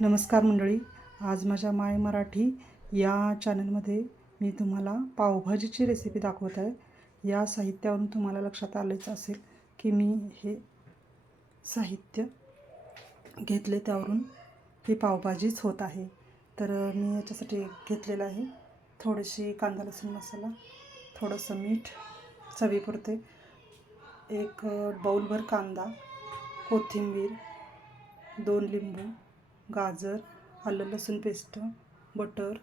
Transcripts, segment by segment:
नमस्कार मंडळी आज माझ्या माय मराठी या चॅनलमध्ये मी तुम्हाला पावभाजीची रेसिपी दाखवत आहे. या साहित्यावरून तुम्हाला लक्षात आलेच असेल की मी हे साहित्य घेतले त्यावरून ही पावभाजीच होत आहे. तर मी याच्यासाठी घेतलेलं आहे थोडीशी कांदा लसूण मसाला थोडंसं मीठ चवीपुरते एक बाऊलभर कांदा कोथिंबीर दोन लिंबू गाजर आलं लसूण पेस्ट बटर.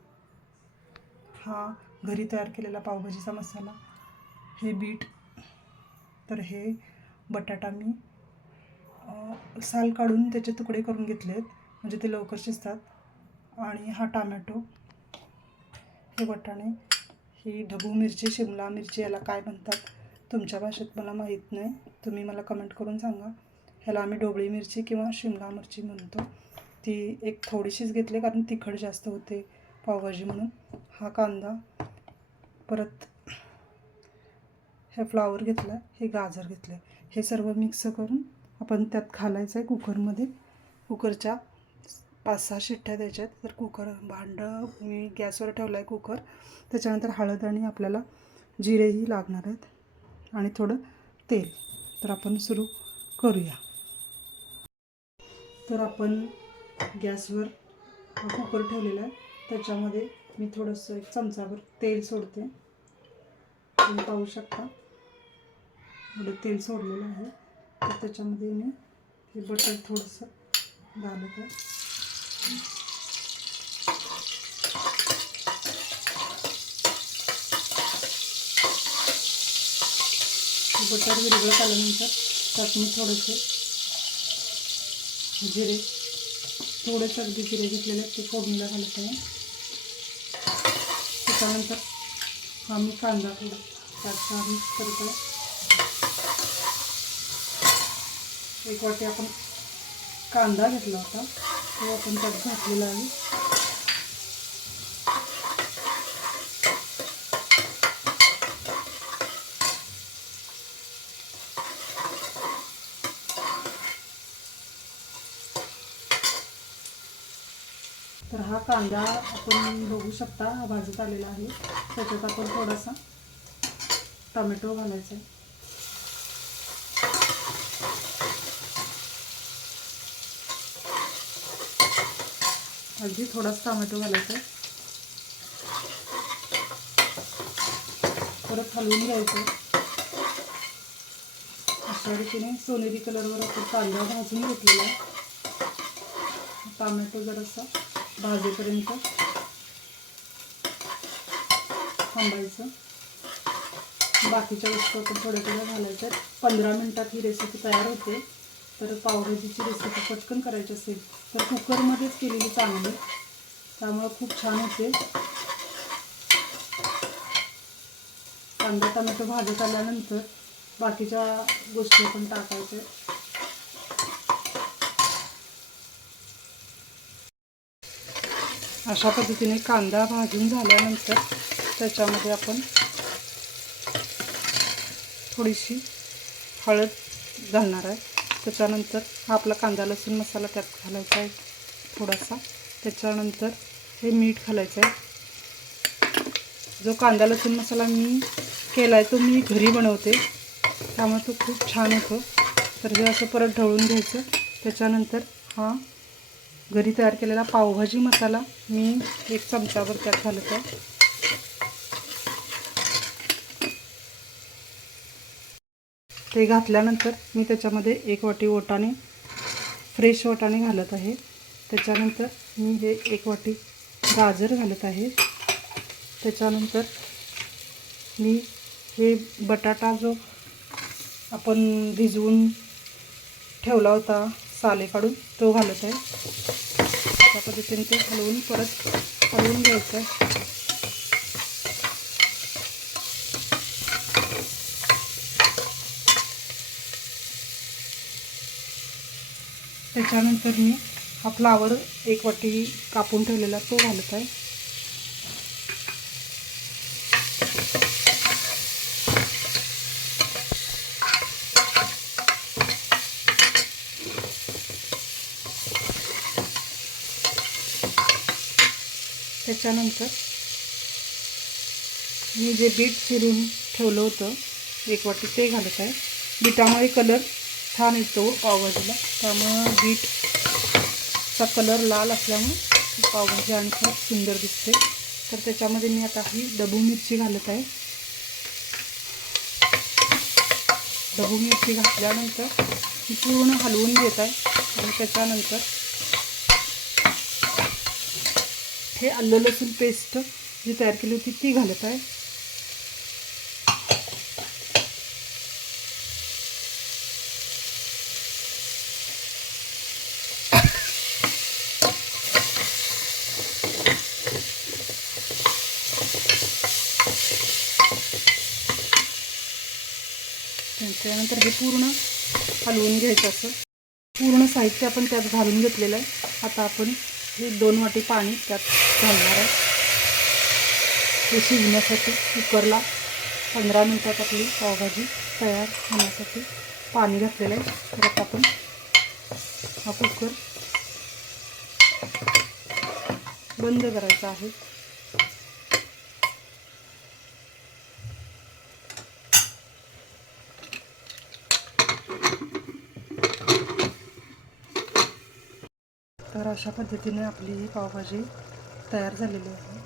हा घरी तयार केलेला पावभाजीचा मसाला हे बीट तर हे बटाटा मी साल काढून त्याचे तुकडे करून घेतलेत म्हणजे ते लवकर शिजतात. आणि हा टामॅटो हे बटाणे ही ढबू मिरची शिमला मिरची याला काय म्हणतात तुमच्या भाषेत मला माहीत नाही. तुम्ही मला कमेंट करून सांगा. ह्याला आम्ही ढोबळी मिरची किंवा शिमला मिरची म्हणतो. ती एक थोडीशीच घेतली कारण तिखट जास्त होते पावभाजी म्हणून. हा कांदा परत हे फ्लावर घेतला हे गाजर घेतलं हे सर्व मिक्स करून आपण त्यात घालायचं आहे कुकरमध्ये. कुकरच्या पाच सहा शिट्ट्या द्यायच्या आहेत तर कुकर भांडं मी गॅसवर ठेवलं आहे कुकर. त्याच्यानंतर हळद आणि आपल्याला जिरेही लागणार आहेत. आणि थोडं तेल. तर आपण सुरू करूया. तर आपण गॅसवर कुकर ठेवलेला आहे. त्याच्यामध्ये मी थोडंसं एक चमचाभर तेल सोडते. तुम्ही पाहू शकता. थोडं तेल सोडलेलं आहे. तर त्याच्यामध्ये मी हे बटर थोडंसं घालत आहे. बटर विरघळत आल्यानंतर त्यात मी थोडेसे जिरे थोडेसे अगदी जिरे घेतलेलं ते फोडणीला घालत आहे त्याच्यानंतर आम्ही कांदा थोडा त्याचा मिक्स करत आहे एक वाटी आपण कांदा घेतला होता तो आपण त्यात घातलेला आहे तर हा कांदा आपण बघू शकता हा भाजत आलेला आहे. त्याच्यात आपण थोडासा टोमॅटो घालायचा आहे. अगदी थोडासा टोमॅटो घालायचा आहे. परत हलवून घ्यायचं अशा रीतीने सोनेरी कलरवर आपण कांदा भाजून घेतलेला आहे. टोमॅटो जरासा भाजेपर्यंत थांबायचं. बाकीच्या वस्तू आपण थोड्या थोड्या घालायच्या पंधरा मिनटात ही रेसिपी तयार होते. तर पावभाजीची रेसिपी पटकन करायची असेल तर कुकरमध्येच केलेली चांगली. त्यामुळं खूप छान होते. कांदा टमॅटो भाजत आल्यानंतर बाकीच्या गोष्टी आपण टाकायच्या. अशा पद्धतीने कांदा भाजून झाल्यानंतर त्याच्यामध्ये आपण थोडीशी हळद घालणार आहे. त्याच्यानंतर हा आपला कांदा लसूण मसाला त्यात घालायचा आहे थोडासा. त्याच्यानंतर हे मीठ घालायचं आहे. जो कांदा लसूण मसाला मी केला आहे तो मी घरी बनवते. त्यामुळे तो खूप छान होतो. तर हे असं परत ढवळून घ्यायचं. त्याच्यानंतर हा घरी तयार केलेला पावभाजी मसाला मी एक चमचावर त्यात घालत. आहे ते घातल्यानंतर मी त्याच्यामध्ये एक वाटी ओटाने फ्रेश वाटाणे घालत आहे. त्याच्यानंतर मी हे एक वाटी गाजर घालत आहे. त्याच्यानंतर मी हे बटाटा जो आपण भिजवून ठेवला होता साले काढून तो घालत आहे. त्या पद्धतीने ते हलवून परत हलवून घ्यायचं आहे. त्याच्यानंतर मी हा फ्लावर एक वाटी कापून ठेवलेला तो घालत आहे. त्याच्यानंतर मी जे बीट चिरून ठेवलं होतं एक वाटी ते घालत आहे. बीटामुळे कलर छान येतो हो पावभाजीला. त्यामुळं बीटचा कलर लाल असल्यामुळे पावभाजी आणखी सुंदर दिसते. तर त्याच्यामध्ये मी आता ही डबू मिरची घालत आहे. डबू मिरची घातल्यानंतर पूर्ण हलवून घेत आहे आणि त्याच्यानंतर हे आलं लसूण पेस्ट जी तयार केली होती ती घालत आहे. त्यानंतर हे पूर्ण हलवून घ्यायचं असं. पूर्ण साहित्य आपण त्यात घालून घेतलेलं आहे. आता आपण हे दोन वाटी पाणी त्यात घालणार आहे. हे शिजण्यासाठी कुकरला पंधरा मिनटात आपली पावभाजी तयार होण्यासाठी पाणी घातलेलं आहे. तर आपण हा कुकर बंद करायचा आहे. तर अशा पद्धतीने आपली ही पावभाजी तयार झालेली आहे.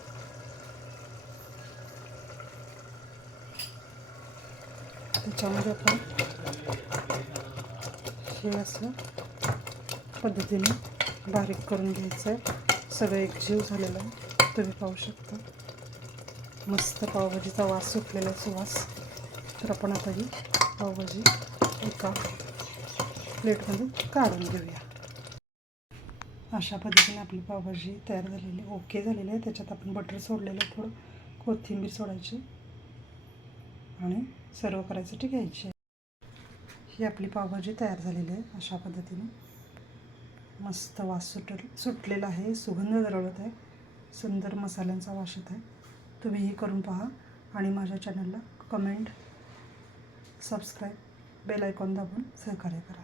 त्याच्यामध्ये आपण हे असं पद्धतीने बारीक करून घ्यायचं आहे सगळं एकजीव झालेलं आहे. तुम्ही पाहू शकता. मस्त पावभाजीचा वास सुटलेला आहे सुवास. तर आपण आता ही पावभाजी एका प्लेटमध्ये काढून घेऊया. अशा पद्धतीने आपली पावभाजी तयार झालेली ओके झालेली आहे. त्याच्यात आपण बटर सोडलेलं आहे थोडं. कोथिंबीर सोडायची. आणि सर्व करायसाठी घ्यायची आहे? ही आपली पावभाजी तयार झालेली आहे अशा पद्धतीने. मस्त वास सुट सुटलेला आहे. सुगंध दरवळत आहे. सुंदर मसाल्यांचा वास येत आहे. तुम्हीही करून पहा आणि माझ्या चॅनलला कमेंट सबस्क्राईब बेल आयकॉन दाबून सहकार्य करा.